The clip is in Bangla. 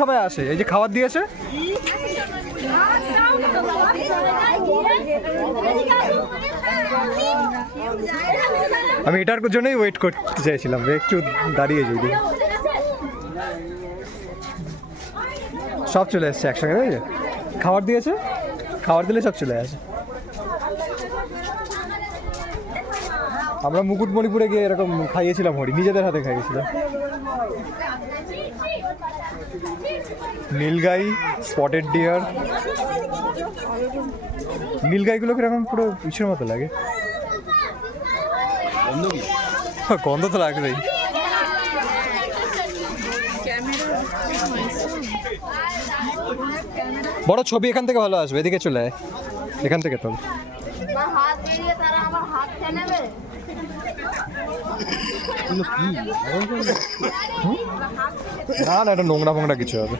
সবাই আসে, এই যে খাবার দিয়েছে। আমি এটার জন্যই ওয়েট করতে চাইছিলাম, একটু দাঁড়িয়ে যাই। সব চলে এসছে একসঙ্গে, খাবার দিয়েছে, খাবার দিলে সব চলে আসে। আমরা মুকুটমণিপুরে গিয়ে এরকম খাইয়েছিলাম হরি, নিজেদের হাতে খাইয়েছিলাম। নীলগাই, স্পটেড ডিয়ার। নীলগাইগুলো কিরকম পুরো ইসের মতো লাগে, গন্ধ তো লাগবেই। বড় ছবি এখান থেকে ভালো আসবে, এদিকে চলে আয়, এখান থেকে তোল। না না, এটা নোংরা ফোংরা কিছু হবে।